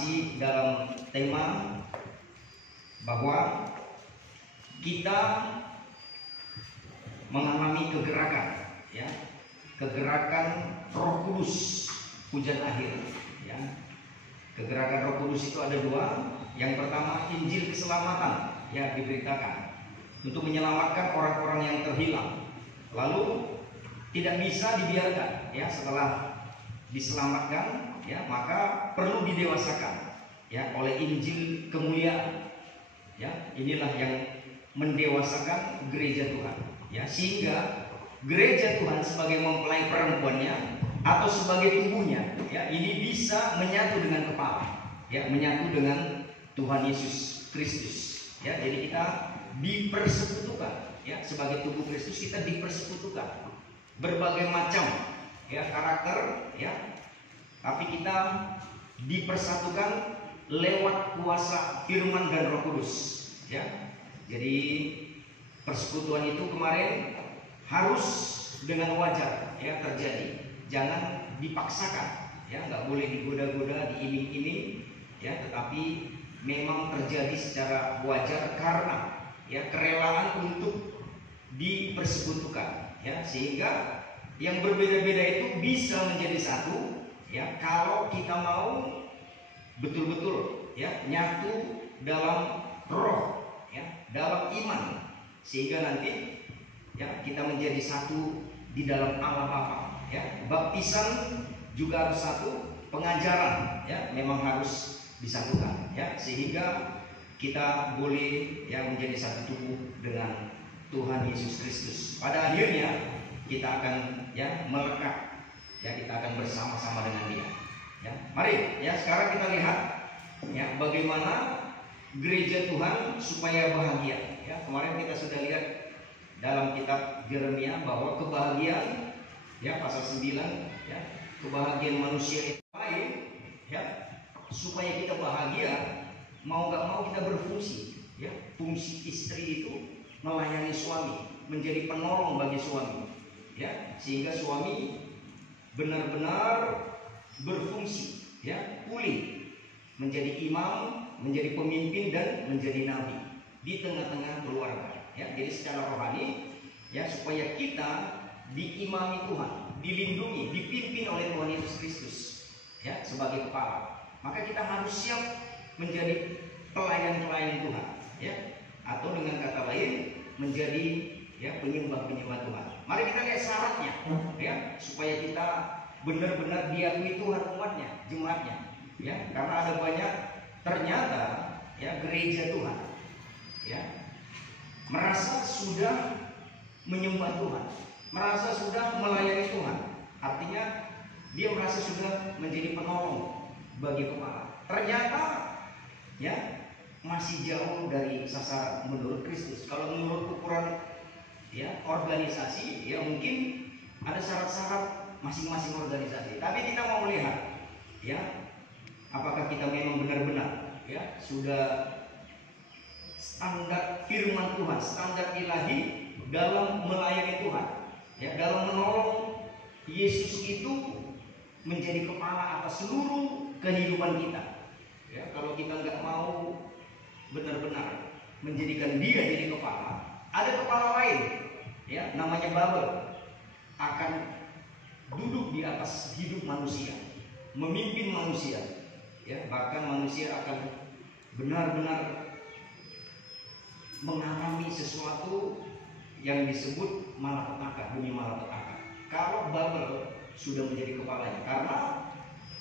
masih dalam tema bahwa kita mengalami kegerakan, ya, kegerakan Roh Kudus, hujan akhir, ya. Kegerakan Roh Kudus itu ada dua. Yang pertama, Injil keselamatan yang diberitakan untuk menyelamatkan orang-orang yang terhilang. Lalu tidak bisa dibiarkan, ya, setelah diselamatkan, ya, maka perlu didewasakan, ya, oleh Injil kemuliaan. Ya, inilah yang mendewasakan gereja Tuhan, ya, sehingga gereja Tuhan sebagai mempelai perempuannya atau sebagai tubuhnya, ya, ini bisa menyatu dengan kepala, ya, menyatu dengan Tuhan Yesus Kristus, ya. Jadi kita dipersekutukan, ya, sebagai tubuh Kristus kita dipersekutukan berbagai macam, ya, karakter, ya, tapi kita dipersatukan lewat kuasa firman dan Roh Kudus, ya. Jadi persekutuan itu kemarin harus dengan wajar, ya, terjadi, jangan dipaksakan, ya, nggak boleh digoda-goda, diiming-iming, ya, tetapi memang terjadi secara wajar karena, ya, kerelaan untuk dipersekutukan, ya, sehingga yang berbeda-beda itu bisa menjadi satu, ya, kalau kita mau betul-betul, ya, nyatu dalam roh, ya, dalam iman, sehingga nanti, ya, kita menjadi satu di dalam Allah Bapa, ya. Baptisan juga harus satu, pengajaran, ya, memang harus disatukan, ya, sehingga kita boleh, ya, menjadi satu tubuh dengan Tuhan Yesus Kristus. Pada akhirnya kita akan, ya, melekat, ya, kita akan bersama-sama dengan Dia, ya. Mari, ya, sekarang kita lihat, ya, bagaimana gereja Tuhan supaya bahagia, ya. Kemarin kita sudah lihat dalam kitab Yeremia bahwa kebahagiaan, ya, pasal 9, ya, kebahagiaan manusia itu baik, ya, supaya kita bahagia, mau gak mau kita berfungsi, ya. Fungsi istri itu melayani suami, menjadi penolong bagi suami, ya, sehingga suami benar-benar berfungsi, ya, pulih, menjadi imam, menjadi pemimpin dan menjadi nabi di tengah-tengah keluarga, ya. Jadi secara rohani, ya, supaya kita diimami Tuhan, dilindungi, dipimpin oleh Tuhan Yesus Kristus, ya, sebagai kepala, maka kita harus siap menjadi pelayan-pelayan Tuhan, ya, atau dengan kata lain menjadi, ya, penyembah-penyembah Tuhan. Mari kita lihat syaratnya, ya, supaya kita benar-benar diakui Tuhan umatnya, jemaatnya, ya, karena ada banyak ternyata, ya, gereja Tuhan, ya, merasa sudah menyembah Tuhan, merasa sudah melayani Tuhan, artinya dia merasa sudah menjadi penolong bagi kepala. Ternyata, ya, masih jauh dari sasaran menurut Kristus. Kalau menurut ukuran, ya, organisasi, ya, mungkin ada syarat-syarat masing-masing organisasi. Tapi kita mau melihat, ya, apakah kita memang benar-benar, ya, sudah standar firman Tuhan, standar ilahi dalam melayani Tuhan, ya, dalam menolong Yesus itu menjadi kepala atas seluruh kehidupan kita. Ya, kalau kita nggak mau benar-benar menjadikan Dia jadi kepala, ada kepala lain, ya, namanya Babel, akan duduk di atas hidup manusia, memimpin manusia, ya, bahkan manusia akan benar-benar mengalami sesuatu yang disebut malapetaka, demi malapetaka. Kalau Babel sudah menjadi kepalanya, karena,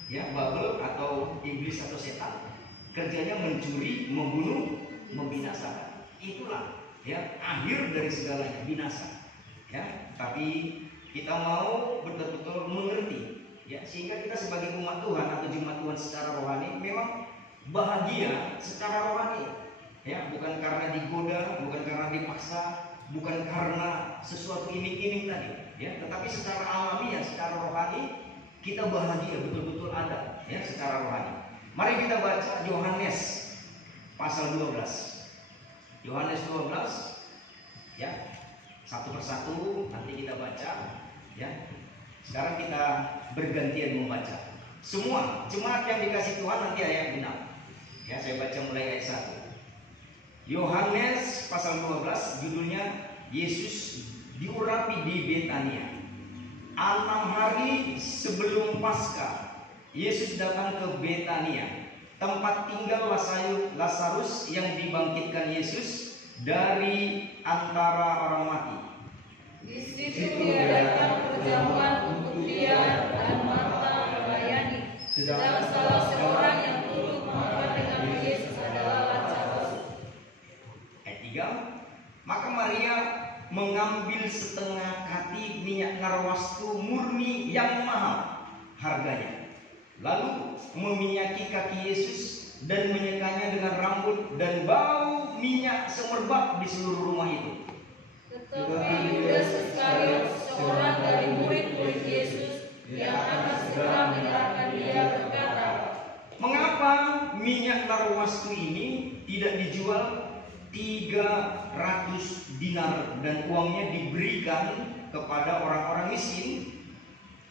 ya, Babel atau iblis atau setan kerjanya mencuri, membunuh, membinasakan. Itulah, ya, akhir dari segalanya, binasa, ya. Tapi kita mau betul-betul mengerti, ya, sehingga kita sebagai umat Tuhan atau jemaat Tuhan secara rohani memang bahagia secara rohani, ya, bukan karena digoda, bukan karena dipaksa, bukan karena sesuatu iming-iming tadi, ya, tetapi secara alami, ya, secara rohani kita bahagia, betul-betul ada, ya, secara rohani. Mari kita baca Yohanes pasal 12. Yohanes 12, ya, satu persatu nanti kita baca, ya. Sekarang kita bergantian membaca. Semua jemaat yang dikasih Tuhan nanti ayat 6. Ya, saya baca mulai ayat 1. Yohanes pasal 12 judulnya Yesus diurapi di Betania. 6 hari sebelum Paskah, Yesus datang ke Betania, tempat tinggal Lazarus yang dibangkitkan Yesus dari antara orang mati. Di situ dia datang berjamaah untuk dia dan Marta melayani. Sedang salah seorang yang turut makan dengan Yesus adalah Lazarus. Ayat 3. Maka Maria mengambil setengah kati minyak narwastu murni yang mahal harganya, lalu meminyaki kaki Yesus dan menyekanya dengan rambut, dan bau minyak semerbak di seluruh rumah itu. Tetapi Yudas Iskariot, seorang dari murid-murid Yesus yang akan segera menyerahkan dia, berkata, Mengapa minyak narwastu ini tidak dijual 300 dinar dan uangnya diberikan kepada orang-orang miskin?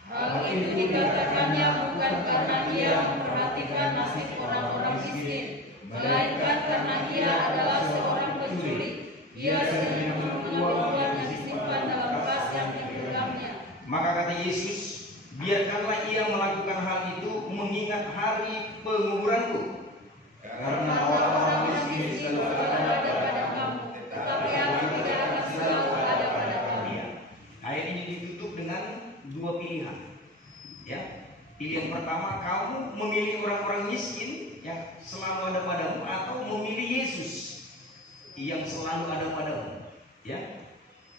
hal itu dikatakannya bukan karena dia memperhatikan nasib orang-orang miskin, melainkan karena dia adalah seorang pencuri. Dia sering menerima uang yang disimpan dalam kas yang dipegangnya. Maka kata Yesus, biarkanlah ia melakukan hal itu mengingat hari penguburanku. Karena orang-orang miskin selalu ada pada kamu, tetapi aku tidak akan selalu ada pada kamu. Ya. Ayat ini ditutup dengan dua pilihan. Ya. Pilihan pertama, kamu memilih orang-orang miskin yang selalu ada padamu, atau memilih Yesus yang selalu ada padamu. Ya.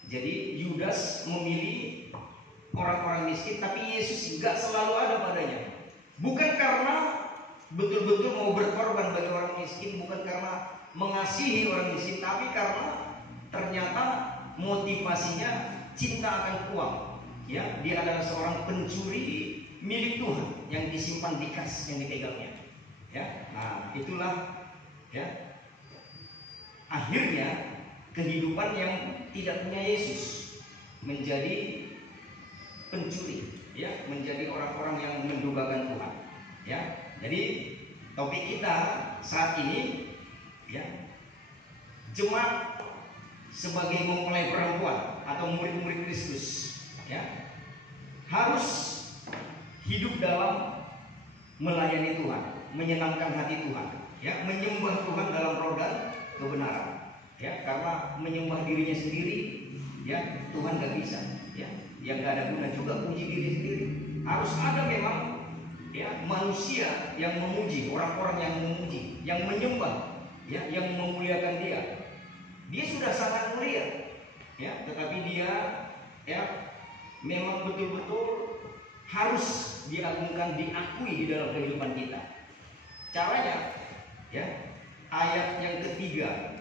Jadi Yudas memilih orang-orang miskin, tapi Yesus gak selalu ada padanya. Bukan karena betul-betul mau berkorban bagi orang miskin, bukan karena mengasihi orang miskin, tapi karena ternyata motivasinya cinta akan uang. Ya, dia adalah seorang pencuri milik Tuhan yang disimpan di kas yang dipegangnya. Ya, nah itulah ya akhirnya kehidupan yang tidak punya Yesus menjadi pencuri, ya, menjadi orang-orang yang mendugakan Tuhan. Ya, jadi topik kita saat ini, ya, jemaat sebagai mempelai perempuan atau murid-murid Kristus, ya, harus hidup dalam melayani Tuhan, menyenangkan hati Tuhan, ya, menyembah Tuhan dalam roh dan kebenaran, ya, karena menyembah dirinya sendiri, ya, Tuhan gak bisa, ya, yang gak ada guna juga puji diri sendiri. Harus ada memang, ya, manusia yang memuji, orang-orang yang memuji, yang menyembah, ya, yang memuliakan dia. Dia sudah sangat mulia, ya, tetapi dia, ya, memang betul-betul harus diagungkan, diakui di dalam kehidupan kita. Caranya, ya, ayat yang ketiga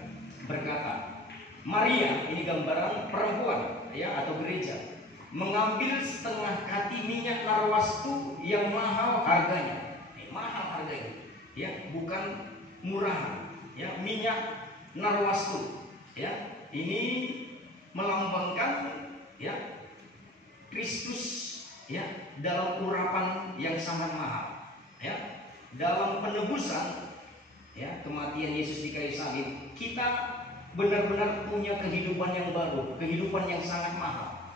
berkata, Maria, ini gambaran perempuan, ya, atau gereja, mengambil setengah kati minyak narwastu yang mahal harganya. Mahal harganya, ya, bukan murah, ya, minyak narwastu, ya, ini melambangkan, ya, Kristus, ya, dalam urapan yang sangat mahal, ya, dalam penebusan, ya, kematian Yesus di kayu salib, kita benar-benar punya kehidupan yang baru, kehidupan yang sangat mahal,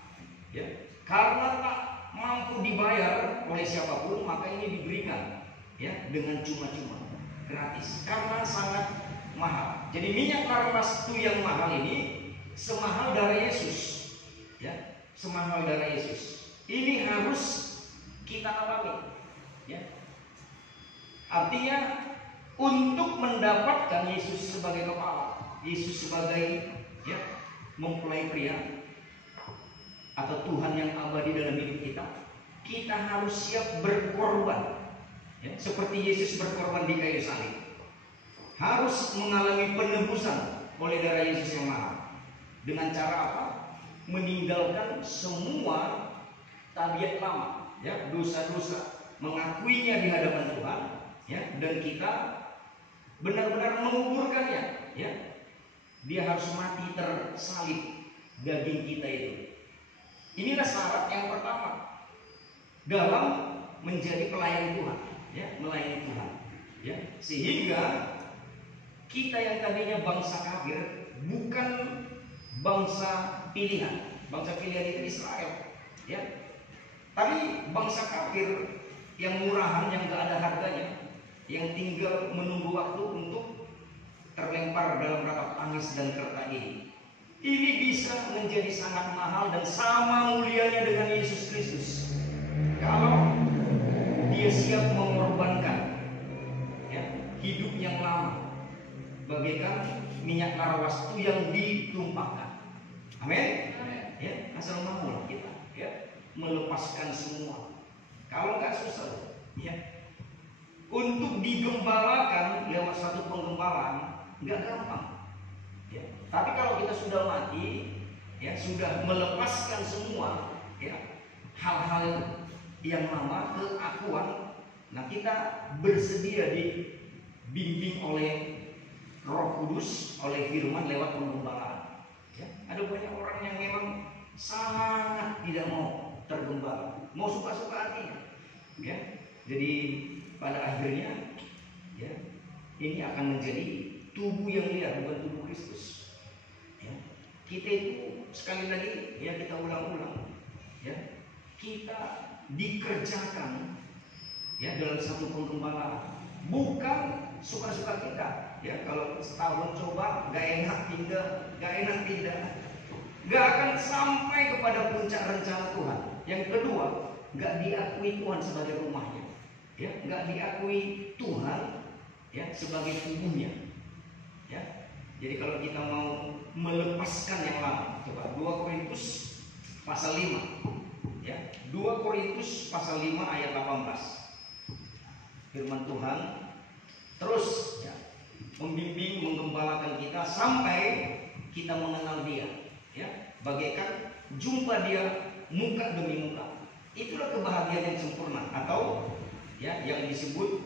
ya, karena tak mampu dibayar oleh siapapun, maka ini diberikan, ya, dengan cuma-cuma, gratis, karena sangat mahal. Jadi minyak narwastu yang mahal ini semahal darah Yesus, ya, semahal darah Yesus. Ini harus kita alami, ya. Artinya untuk mendapatkan Yesus sebagai kepala, Yesus sebagai, ya, mempelai pria atau Tuhan yang abadi dalam hidup kita, kita harus siap berkorban, ya, seperti Yesus berkorban di kayu salib. Harus mengalami penebusan oleh darah Yesus yang mahal. Dengan cara apa? Meninggalkan semua tabiat lama, ya, dosa-dosa, mengakuinya di hadapan Tuhan, ya, dan kita benar-benar menguburkannya, ya. Dia harus mati tersalib daging kita itu. Inilah syarat yang pertama dalam menjadi pelayan Tuhan, ya, melayani Tuhan, ya, sehingga kita yang tadinya bangsa kafir bukan bangsa pilihan. Bangsa pilihan itu Israel, ya. Tapi bangsa kafir yang murahan, yang gak ada harganya, yang tinggal menunggu waktu untuk terlempar dalam rapat tangis dan kerta ini. Ini bisa menjadi sangat mahal dan sama mulianya dengan Yesus Kristus kalau dia siap mengorbankan, ya, hidup yang lama bagaikan minyak narwastu yang ditumpahkan. Amin. Ya, asal mau lah kita, ya, melepaskan semua. Kalau nggak susah, ya. Untuk digembalakan lewat satu penggembalaan nggak gampang, ya. Tapi kalau kita sudah mati, ya, sudah melepaskan semua, ya, hal-hal yang lama, keakuan, nah kita bersedia dibimbing oleh Roh Kudus, oleh Firman lewat penggembalaan. Ya, ada banyak orang yang memang sangat tidak mau tergembala, mau suka-suka hatinya, ya. Jadi pada akhirnya, ya, ini akan menjadi tubuh yang liar, bukan tubuh Kristus. Ya. Kita itu sekali lagi, ya, kita ulang-ulang, ya, kita dikerjakan, ya, dalam satu penggembalaan, bukan suka-suka kita. Ya, kalau setahun coba gak enak pindah, gak akan sampai kepada puncak rencana Tuhan. Yang kedua, gak diakui Tuhan sebagai rumahnya, ya, gak diakui Tuhan, ya, sebagai tubuhnya, ya. Jadi kalau kita mau melepaskan yang lama, coba 2 Korintus pasal 5, ya, 2 Korintus pasal 5 ayat 18. Firman Tuhan terus, ya, membimbing, menggembalakan kita sampai kita mengenal Dia, ya, bagaikan jumpa Dia muka demi muka. Itulah kebahagiaan yang sempurna, atau, ya, yang disebut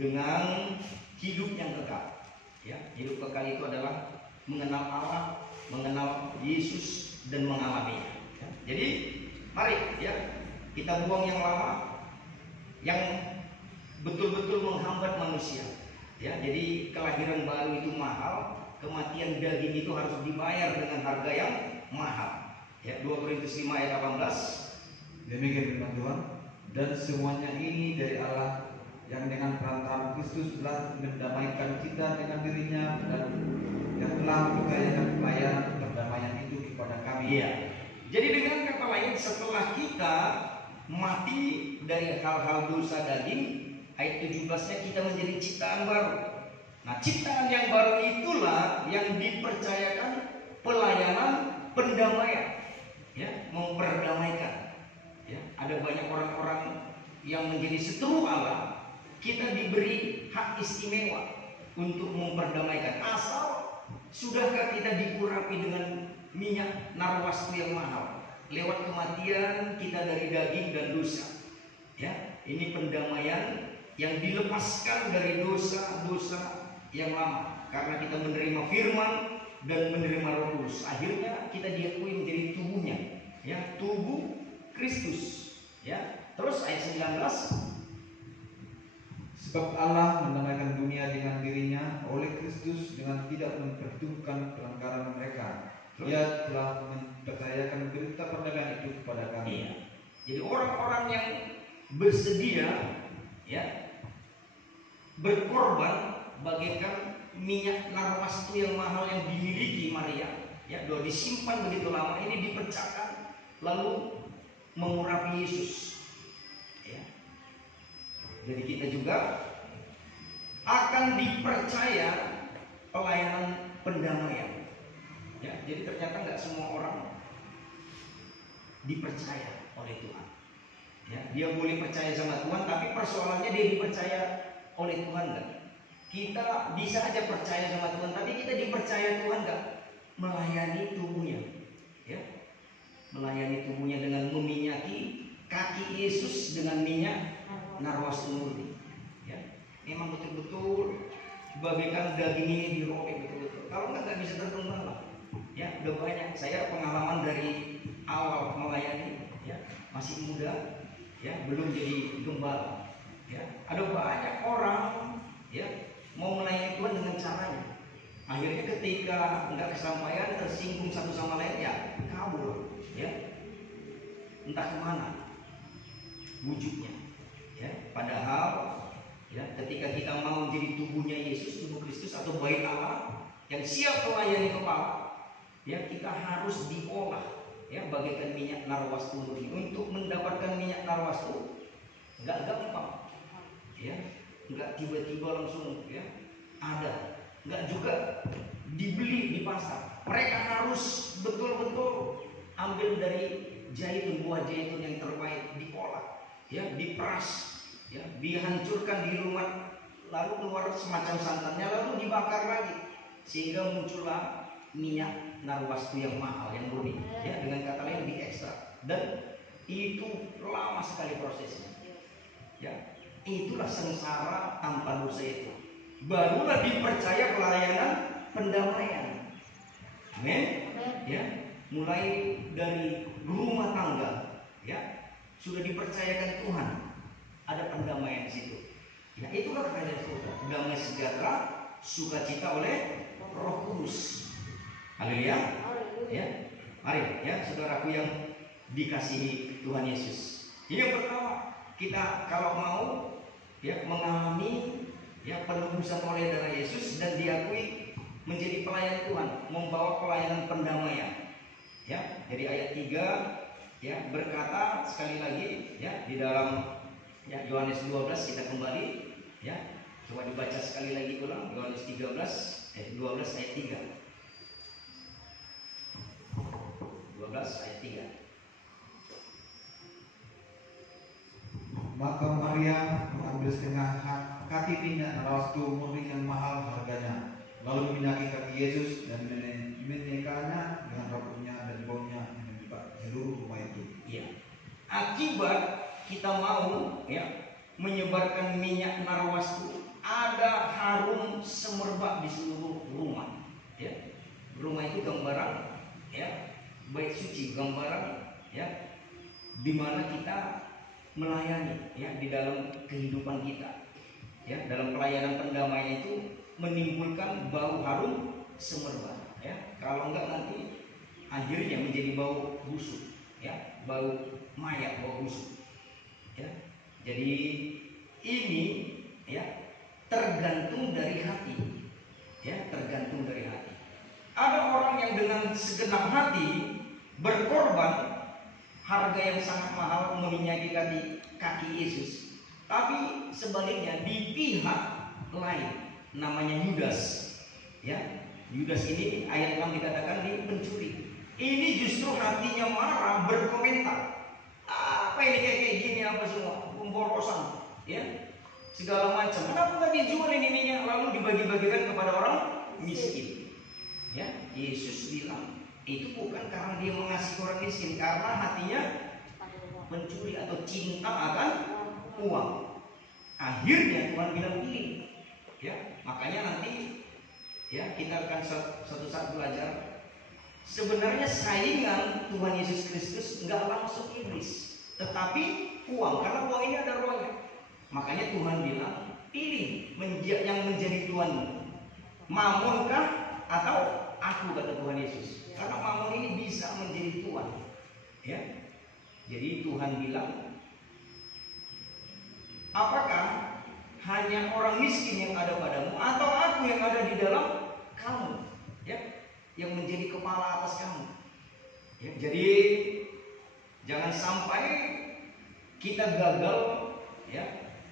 dengan hidup yang kekal. Ya, hidup kekal itu adalah mengenal Allah, mengenal Yesus, dan mengalaminya. Ya. Jadi mari, ya, kita buang yang lama yang betul-betul menghambat manusia. Ya, jadi kelahiran baru itu mahal, kematian daging itu harus dibayar dengan harga yang mahal. Ya, 2 Korintus 5 ayat 18. Demikian firman Tuhan, dan semuanya ini dari Allah yang dengan perantara Kristus telah mendamaikan kita dengan dirinya dan yang telah mempercayakan pelayanan perdamaian itu kepada kami. Iya. Jadi dengan kata lain, setelah kita mati dari hal-hal dosa daging, ayat 17-nya kita menjadi ciptaan baru. Nah, ciptaan yang baru itulah yang dipercayakan pelayanan pendamaian, ya, memperdamaikan. Ya, ada banyak orang-orang yang menjadi seteru Allah. Kita diberi hak istimewa untuk memperdamaikan, asal sudahkah kita diurapi dengan minyak narwastu yang mahal lewat kematian kita dari daging dan dosa. Ya, ini pendamaian yang dilepaskan dari dosa-dosa yang lama karena kita menerima firman dan menerima Roh Kudus. Akhirnya kita diakui menjadi tubuhnya, ya, tubuh Kristus. Ya, terus ayat 19. Sebab Allah mendamaikan dunia dengan dirinya oleh Kristus dengan tidak memperhitungkan pelanggaran mereka. Dia telah mempercayakan berita perdamaian itu kepada kami. Iya. Jadi orang-orang yang bersedia, ya, berkorban bagaikan minyak narwastu yang mahal yang dimiliki Maria, ya, sudah disimpan begitu lama, ini dipecahkan lalu mengurapi Yesus. Jadi kita juga akan dipercaya pelayanan pendamaian. Ya, jadi ternyata nggak semua orang dipercaya oleh Tuhan. Ya, dia boleh percaya sama Tuhan, tapi persoalannya dia dipercaya oleh Tuhan nggak? Kita bisa aja percaya sama Tuhan, tapi kita dipercaya Tuhan nggak melayani tubuhnya? Ya, melayani tubuhnya dengan meminyaki kaki Yesus dengan minyak narwastu murni. Ya, memang betul-betul bagaikan daging ini dirobek betul-betul. Kalau nggak bisa tergembala. Ya, udah banyak. Saya pengalaman dari awal melayani, ya, masih muda, ya, belum jadi gembala. Ya, ada banyak orang, ya, mau melayani Tuhan dengan caranya. Akhirnya ketika nggak kesampaian, tersinggung satu sama lain, ya kabur, ya entah kemana wujudnya, ya. Padahal ya ketika kita mau menjadi tubuhnya Yesus, tubuh Kristus atau bait Allah yang siap melayani kepala, ya kita harus diolah, ya bagaikan minyak narwastu murni. Untuk mendapatkan minyak narwastu nggak gampang, ya nggak tiba-tiba langsung ya ada. Nggak juga dibeli di pasar. Mereka harus betul-betul ambil dari zaitun, buah zaitun yang terbaik, diolah, ya, diperas, ya, dihancurkan di rumah, lalu keluar semacam santannya, lalu dibakar lagi, sehingga muncullah minyak narwastu yang mahal, yang murni, ya, dengan kata lain diekstrak. Dan itu lama sekali prosesnya, ya. Itulah sengsara tanpa dosa itu. Barulah dipercaya pelayanan pendamaian. Amin. Ya, mulai dari rumah tangga, ya, sudah dipercayakan Tuhan. Ada pendamaian di situ. Ya, itulah kerajaan surga. Damai sejahtera, sukacita oleh Roh Kudus. Haleluya. Ya. Mari ya, saudaraku yang dikasihi Tuhan Yesus. Ini yang pertama, kita kalau mau ya mengalami ya penebusan oleh darah Yesus dan diakui menjadi pelayan Tuhan, membawa pelayanan pendamaian. Ya, jadi ayat 3 ya berkata sekali lagi ya di dalam ya Yohanes 12, kita kembali ya. Coba dibaca sekali lagi ulang Yohanes 12 ayat 3. 12 ayat 3. Maka Maria mengambil setengah kaki minyak narwastu murni yang mahal harganya, lalu menyaki kaki Yesus dan menyekanya dengan rambutnya dan baunya yang menyebar seluruh rumah itu. Ya. Akibat kita mau ya menyebarkan minyak narwastu, ada harum semerbak di seluruh rumah. Ya. Rumah itu gambaran ya bait suci, gambaran ya di mana kita melayani ya di dalam kehidupan kita. Ya, dalam pelayanan pendamaian itu menimbulkan bau harum semerbak ya. Kalau enggak nanti akhirnya menjadi bau busuk ya, bau mayat, bau busuk ya. Jadi ini ya tergantung dari hati ya, tergantung dari hati. Ada orang yang dengan segenap hati berkorban harga yang sangat mahal meminyaki kaki Yesus. Tapi sebaliknya di pihak lain namanya Yudas. Ya, Yudas ini ayat 6 dikatakan dia pencuri. Ini justru hatinya marah, berkomentar. Apa ini kayak gini apa semua? Pemborosan, ya. Segala macam. Kenapa nggak dijual ini minyak lalu dibagi-bagikan kepada orang miskin? Ya, Yesus bilang itu bukan karena dia mengasihi orang miskin, karena hatinya mencuri atau cinta akan uang. Akhirnya Tuhan bilang pilih, ya. Makanya nanti ya kita akan satu saat belajar. Sebenarnya saingan Tuhan Yesus Kristus nggak langsung iblis, tetapi uang, karena uang ini ada rohnya. Makanya Tuhan bilang pilih yang menjadi Tuhanmu, mamonkah atau aku, kata Tuhan Yesus. Karena mamon ini bisa menjadi Tuhan, ya. Jadi Tuhan bilang, apakah hanya orang miskin yang ada padamu, atau aku yang ada di dalam kamu, ya, yang menjadi kepala atas kamu, ya. Jadi jangan sampai kita gagal, ya,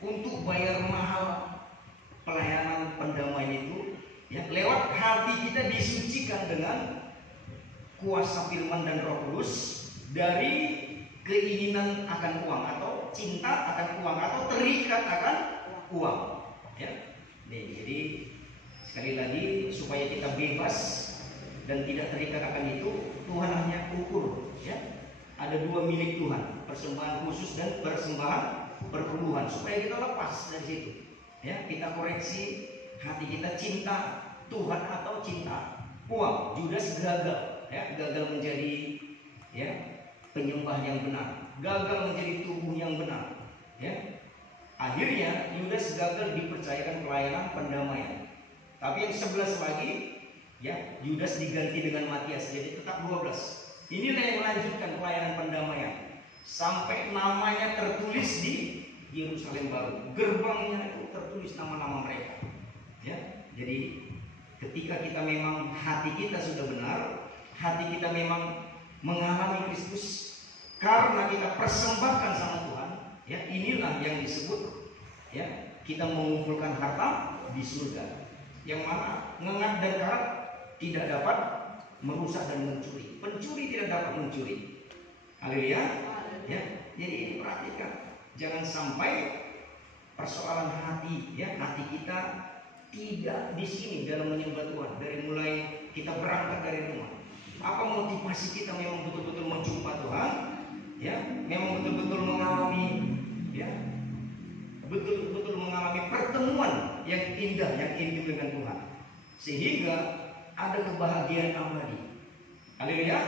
untuk bayar mahal pelayanan pendamaian itu, ya, lewat hati kita disucikan dengan kuasa firman dan Roh Kudus dari keinginan akan uang atau cinta akan uang atau terikat akan uang, ya. Nih, jadi sekali lagi supaya kita bebas dan tidak terikat akan itu, Tuhan hanya ukur, ya. Ada dua milik Tuhan, persembahan khusus dan persembahan perpuluhan, supaya kita lepas dari situ, ya. Kita koreksi hati kita, cinta Tuhan atau cinta uang. Judas gagal, ya, gagal menjadi ya penyembah yang benar, gagal menjadi tubuh yang benar, ya. Akhirnya Yudas gagal dipercayakan pelayanan pendamaian. Tapi yang 11 lagi Ya, Yudas diganti dengan Matias, jadi tetap 12. Inilah yang melanjutkan pelayanan pendamaian sampai namanya tertulis di Yerusalem baru. Gerbangnya itu tertulis nama-nama mereka. Ya, jadi ketika kita memang hati kita sudah benar, hati kita memang mengalami Kristus karena kita persembahkan sama Tuhan, ya inilah yang disebut ya kita mengumpulkan harta di surga, yang mana ngengat dan karat tidak dapat merusak dan mencuri, pencuri tidak dapat mencuri. Haleluya. Ya, jadi perhatikan, jangan sampai persoalan hati, ya hati kita tidak di sini dalam menyembah Tuhan. Dari mulai kita berangkat dari rumah, apa motivasi kita memang betul-betul menjumpa Tuhan, ya memang betul-betul mengalami, ya betul-betul mengalami pertemuan yang indah, yang intim dengan Tuhan, sehingga ada kebahagiaan abadi. Haleluya.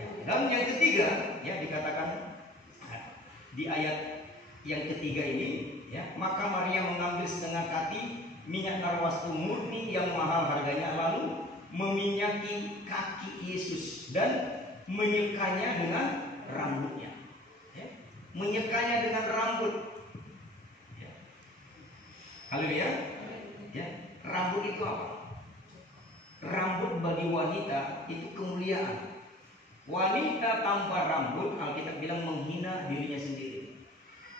Ya. Dan yang ketiga, ya dikatakan di ayat yang ketiga ini, ya maka Maria mengambil setengah kati minyak narwastu murni yang mahal harganya, lalu meminyaki kaki Yesus dan menyekanya dengan rambutnya. Ya. Menyekanya dengan rambut. Ya. Haleluya. Ya. Rambut itu apa? Rambut bagi wanita itu kemuliaan. Wanita tanpa rambut, Alkitab bilang menghina dirinya sendiri.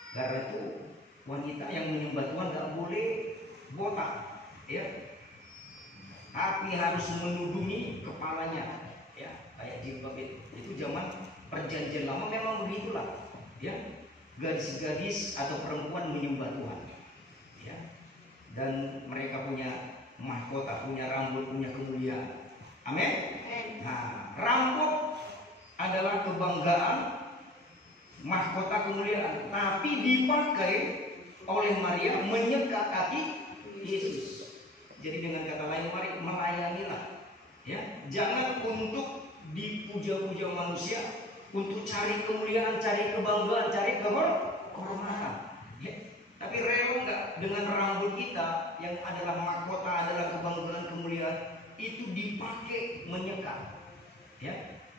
Karena itu wanita yang menyembah Tuhan gak boleh botak, ya. Tapi harus menudungi kepalanya, ya kayak jilbab itu zaman perjanjian lama memang begitulah, ya. Gadis-gadis atau perempuan menyembah Tuhan, ya. Dan mereka punya mahkota, punya rambut, punya kemuliaan. Amin. Nah, rambut adalah kebanggaan, mahkota kemuliaan, tapi dipakai oleh Maria menyeka kaki Yesus. Jadi dengan kata lain, mari melayanilah, ya. Jangan untuk dipuja-puja manusia, untuk cari kemuliaan, cari kebanggaan, cari kehormatan, ya. Tapi rela enggak dengan rambut kita yang adalah mahkota, adalah kebanggaan, kemuliaan, itu dipakai menyeka, ya.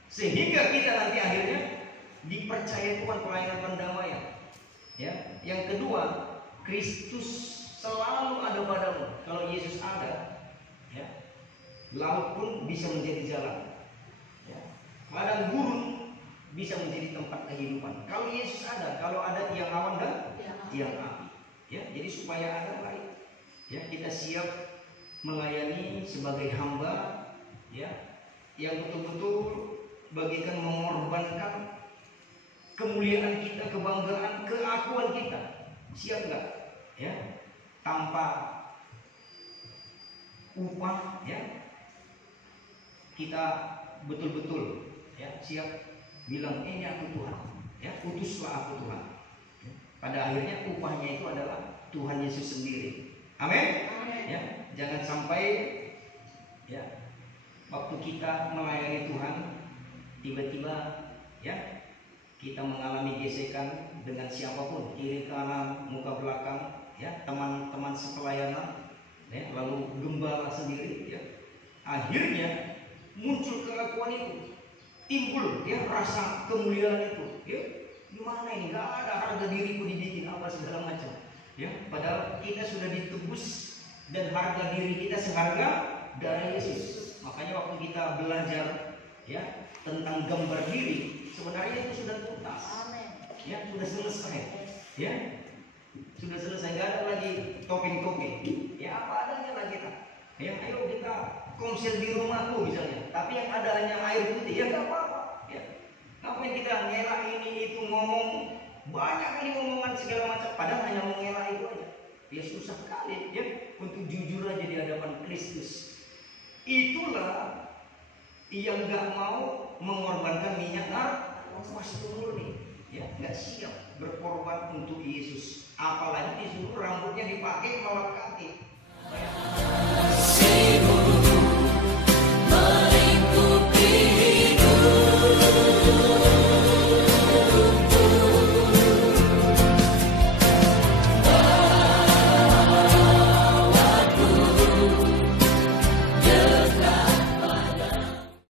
Sehingga kita nanti akhirnya dipercaya Tuhan pelayanan pendamaian, ya. Yang kedua, Kristus selalu ada padamu. Kalau Yesus ada, ya, laut pun bisa menjadi jalan, ya. Padang gurun bisa menjadi tempat kehidupan. Kalau Yesus ada, kalau ada tiang awan dan tiang api, ya. Jadi supaya ada baik, ya kita siap melayani sebagai hamba, ya, yang betul-betul bagikan mengorbankan kemuliaan kita, kebanggaan, keakuan kita. Siap nggak? Ya, tanpa upah, ya. Kita betul-betul, ya, siap bilang ini aku Tuhan, ya, utuslah aku Tuhan. Ya. Pada akhirnya upahnya itu adalah Tuhan Yesus sendiri. Amin. Ya, jangan sampai, ya, waktu kita melayani Tuhan tiba-tiba, ya, kita mengalami gesekan dengan siapapun, kiri kanan, muka belakang, ya, teman-teman sepelayanan, ya, lalu gembala sendiri, ya. Akhirnya muncul keakuan itu, timbul, ya, rasa kemuliaan itu, ya. Gimana ini? Gak ada harga diriku dibikin apa segala macam, ya. Padahal kita sudah ditebus dan harga diri kita seharga darah Yesus. Makanya waktu kita belajar, ya, tentang gambar diri, sebenarnya itu sudah tuntas. Ya, sudah selesai. Ya, sudah selesai. Nggak ada lagi topping-topping. Ya, apa adanya lah kita. Ya, ayo kita komsel di rumahku misalnya. Tapi yang ada hanya air putih, ya nggak apa-apa. Ya, ngapain kita ngelak ini itu, ngomong banyak kali ngomongan segala macam. Padahal hanya mau ngelak itu aja. Ya susah sekali, ya, untuk jujur aja di hadapan Kristus. Itulah yang nggak mau mengorbankan minyak narwastu murni, ya, nggak siap berkorban untuk Yesus. Apalagi disuruh rambutnya dipakai melekati.